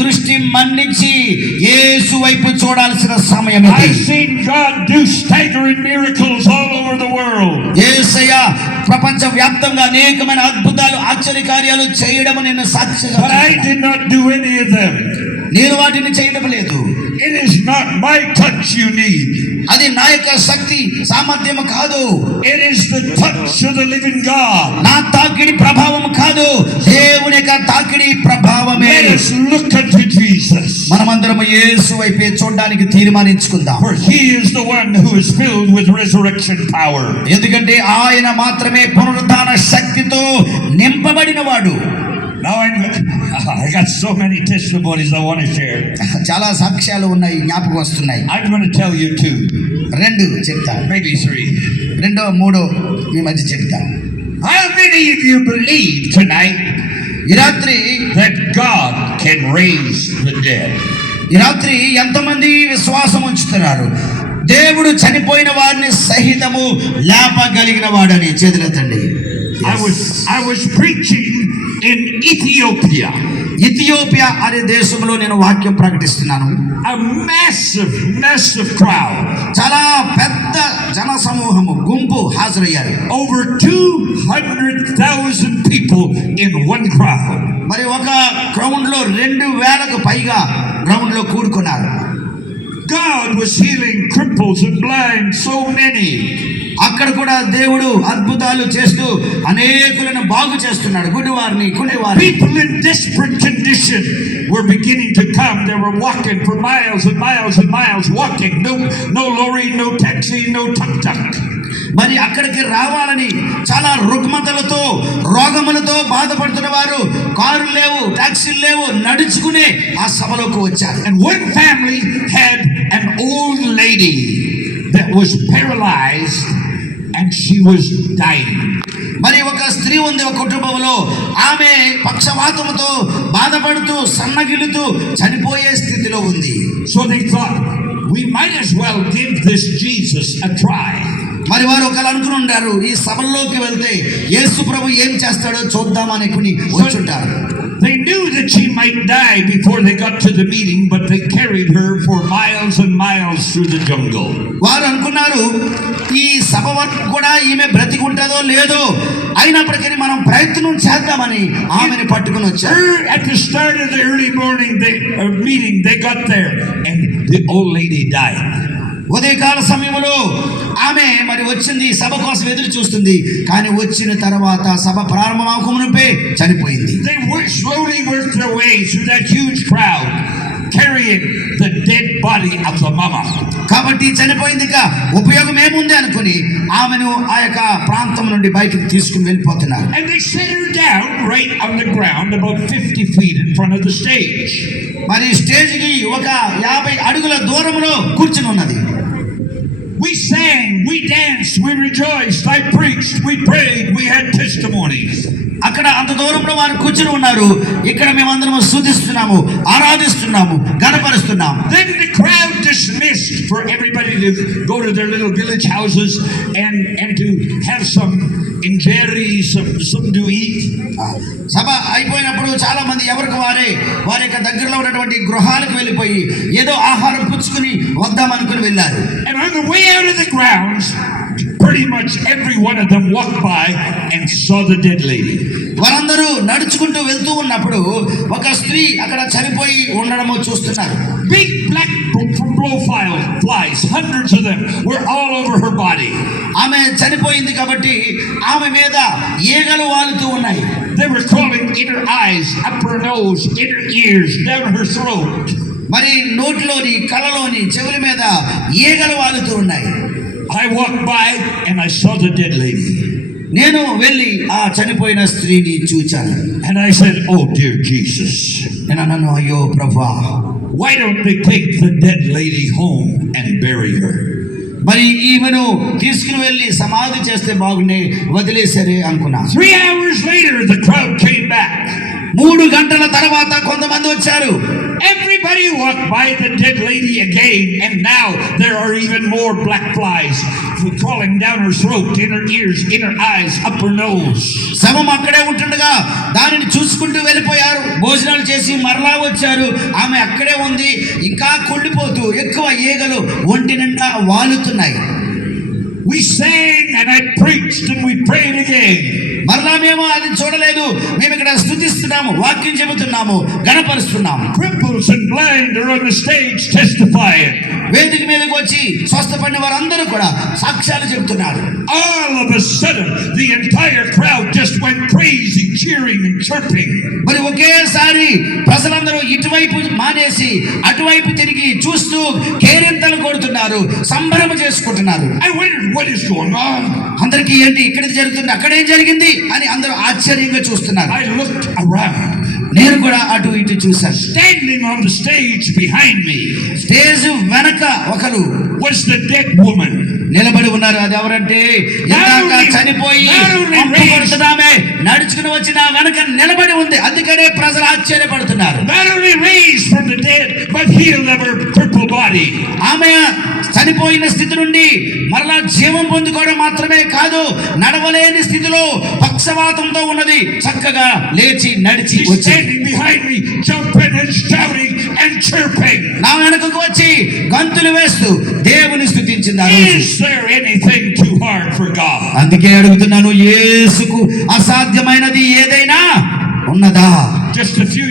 దృష్టి మన్నించి యేసు వైపు చూడాల్సిన సమయం ఇది. I've seen God do staggering miracles all over the world. యేసయ్య ప్రపంచ వ్యాప్తంగా అనేకమైన అద్భుతాలు ఆశ్చర్యకార్యాలు చేయడం నేను సాక్షిగా. But I did not do any of them. నేను వాటిని చేయడం లేదు. It is not my touch you need. అది నా యొక్క శక్తి సామర్థ్యం కాదు. It is the touch of the living God. నా తాకిడి ప్రభావం కాదు, దేవుని యొక్క తాకిడి ప్రభావమే. Let us look unto Jesus. మనమందరం యేసు వైపే చూడడానికి తీర్మానించుకుందాం. For he is the one who is filled with resurrection power. ఎందుకంటే ఆయన మాత్రమే పునరుద్ధాన శక్తితో నింపబడిన వాడు. Now I got so many testimonies I want to share. చాలా సాక్ష్యాలు ఉన్నాయి, జ్ఞాపకం వస్తున్నాయి. I'm going to tell you two. రెండు చెప్తా, maybe three. రెండో మూడో మీ మధ్య చెప్తా. How many of you believe tonight ఈ రాత్రి that God can raise the dead? ఈ రాత్రి ఎంతమంది విశ్వాసం ఉంచుతున్నారు దేవుడు చనిపోయిన వారిని సహితము లేపగలిగిన వాడని? చేతులెత్తండి. I was preaching in Ethiopia. Ethiopia అనే దేశంలో నేను వాక్యం ప్రకటిస్తున్నాను. A massive crowd. చాలా పెద్ద జన సమూహము, గుంపు హాజరయ్యారు. Over 200,000 people in one crowd. మరి ఒక గ్రౌండ్ లో 2,000కు పైగా గ్రౌండ్ లో కూడుకున్నారు. God was healing cripples and blind, so many. అక్కడ కూడా దేవుడు అద్భుతాలు చేస్తూ అనేకులను బాగు చేస్తున్నాడు. గుడ్డివారిని, కుంటివారిని. People in desperate condition were beginning to come. They were walking for miles and miles and miles, walking. No lorry, no taxi, no tuk-tuk. మరి అక్కడికి రావాలని చాలా రుగ్మతలతో, రోగములతో బాధపడుతున్న వారు, కారులు లేవు, టాక్సీలు లేవు, నడుచుకునే ఆ సభలోకి వచ్చారు. And one family had an old lady that was paralyzed and she was dying. మరి ఒక స్త్రీ ఉంది ఒక కుటుంబంలో, ఆమె పక్షవాతముతో బాధపడుతూ సన్నగిలుతూ చనిపోయే స్థితిలో ఉంది. So they thought, we might as well give this Jesus a try. మరి వారు ఒకళ్ళు అనుకుని ఉంటారు, ఈ సభల్లోకి వెళ్తే యేసు ప్రభు ఏం చేస్తాడో చూద్దాం అనుకుని వచ్చుంటారు. They knew that she might die before they got to the meeting, but they carried her for miles and miles through the jungle. వారు అనుకున్నారు, ఈ సభ వరకు కూడా ఈమె బ్రతికుంటుందో లేదో, అయినప్పటికీ మనం ప్రయత్నం చేద్దామని ఆమెను పట్టుకుని వచ్చారు. At the start of the early morning meeting, they got there and the old lady died. ఉదయకాల సమయంలో ఆమె మరి వచ్చింది, సభ కోసం ఎదురు చూస్తుంది. కానీ వచ్చిన తర్వాత సభ ప్రారంభమవకమునుపే చనిపోయింది. They slowly worked their way through that huge crowd, carrying the dead body of the mama. కాబట్టి చనిపోయింది, ఇక ఉపయోగం ఏముంది అనుకుని ఆమెను ఆ యొక్క ప్రాంతం నుండి బయటకు తీసుకుని వెళ్ళిపోతున్నారు. And they set her down right on the ground about 50 feet in front of the stage. మరి స్టేజ్కి ఒక 50 అడుగుల దూరంలో కూర్చుని ఉన్నది. We sang, we danced, we rejoiced, I preached, we prayed, we had testimonies. అక్కడ అంత దూరంలో వారు కూర్చుని ఉన్నారు. ఇక్కడ మేమందరం స్తుతిస్తున్నాము, ఆరాధిస్తున్నాము, గణపరుస్తున్నాము. Then the crowd dismissed for everybody to go to their little village houses and to have some injeri, some to eat. సభ అయిపోయినప్పుడు చాలా మంది ఎవరికి వారి యొక్క దగ్గరలో ఉన్నటువంటి గృహాలకు వెళ్ళిపోయి ఏదో ఆహారం పుచ్చుకుని వద్దామనుకుని వెళ్ళారు. And on the way out of the grounds, pretty much every one of them walked by and saw the dead lady. వారందరూ నడుచుకుంటూ వెళ్తూ ఉన్నప్పుడు ఒక స్త్రీ అక్కడ చనిపోయి ఉండడము చూస్తున్నారు. Big black blowflies, hundreds of them, were all over her body. ఆమె చనిపోయింది కాబట్టి ఆమె మీద ఈగలు వాలుతూ ఉన్నాయి. They were crawling in her eyes, up her nose, in her ears, down her throat. మరి నోట్లోని, కళ్ళలోని, చెవుల మీద ఈగలు వాలుతూ ఉన్నాయి. I walked by and I saw the dead lady. నేను వెళ్ళి ఆ చనిపోయిన స్త్రీని చూచాను. And I said, oh dear Jesus, నేను అన్నాను, అయ్యో ప్రభువా, why don't they take the dead lady home and bury her? మరి ఈమెను తీసుకుని వెళ్ళి సమాధి చేస్తే బాగుండే, వదిలేసరే అనుకున్నా. 3 hours later the crowd came back. 3 గంటల తర్వాత కొంతమంది వచ్చారు. Everybody walked by the dead lady again, and now there are even more black flies crawling down her throat, in her ears, in her eyes, up her nose. శవం అక్కడే ఉంటుండగా దానిని చూసుకుంటూ వెళ్ళిపోయారు. భోజనాలు చేసి మరలా వచ్చారు. ఆమె అక్కడే ఉంది. ఇంకా కుళ్ళిపోతూ ఎక్కువ ఈగలు ఒంటి నిండా వాలుతున్నాయి. We sang and I preached and we prayed again. మరలా మేము అది చూడలేదు. మేము ఇక్కడ స్తుతిస్తున్నాము, వాక్యం చెబుతున్నాము, గణపరుస్తున్నాము. Cripples and blind are on the stage testifying. వేదిక మీదకి వచ్చి స్వస్థపడిన వారందరూ కూడా సాక్ష్యాలు చెబుతున్నారు. All of a sudden, the entire crowd just went crazy, cheering and chirping. మరి ఒకేసారి ప్రజలందరూ ఇటువైపు మానేసి అటువైపు తిరిగి చూస్తూ కేరింతలు కొడుతున్నారు, సంబరం చేసుకుంటున్నారు. I wondered, what is going on? అందరికీ ఏంటి ఇక్కడ జరుగుతుంది, అక్కడేం జరిగింది అని అందరూ ఆశ్చర్యంగా చూస్తున్నారు. I looked around. నేను కూడా అటు ఇటు చూశాను. Standing on the stage behind me stage వెనక ఒకరు was the dead woman. నిలబడి ఉన్నారు. అది ఎవరంటే ఇందాక చనిపోయి పంపబడుతున్నామే నడుచుకుని వచ్చిన వెనక నిలబడి ఉంది. అందుకనే ప్రజలు ఆశ్చర్యపడుతున్నారు. Not only raised from the dead, but healed of her crippled body. ఆమె చనిపోయిన స్థితి నుండి మరలా జీవం పొందుకోవడం మాత్రమే కాదు, నడవలేని స్థితిలో పక్షవాతంతో ఉన్నది చక్కగా లేచి నడిచి She's standing behind me, jumping and shouting and chirping. నా వెనుకకు వచ్చి గంతులు వేస్తూ దేవుని స్తుతించింది. ఆ రోజు Is there anything too hard for God? అందుకే అడుగుతున్నాను, యేసుకు అసాధ్యమైనది ఏదైనా ఉన్నదా? Just a few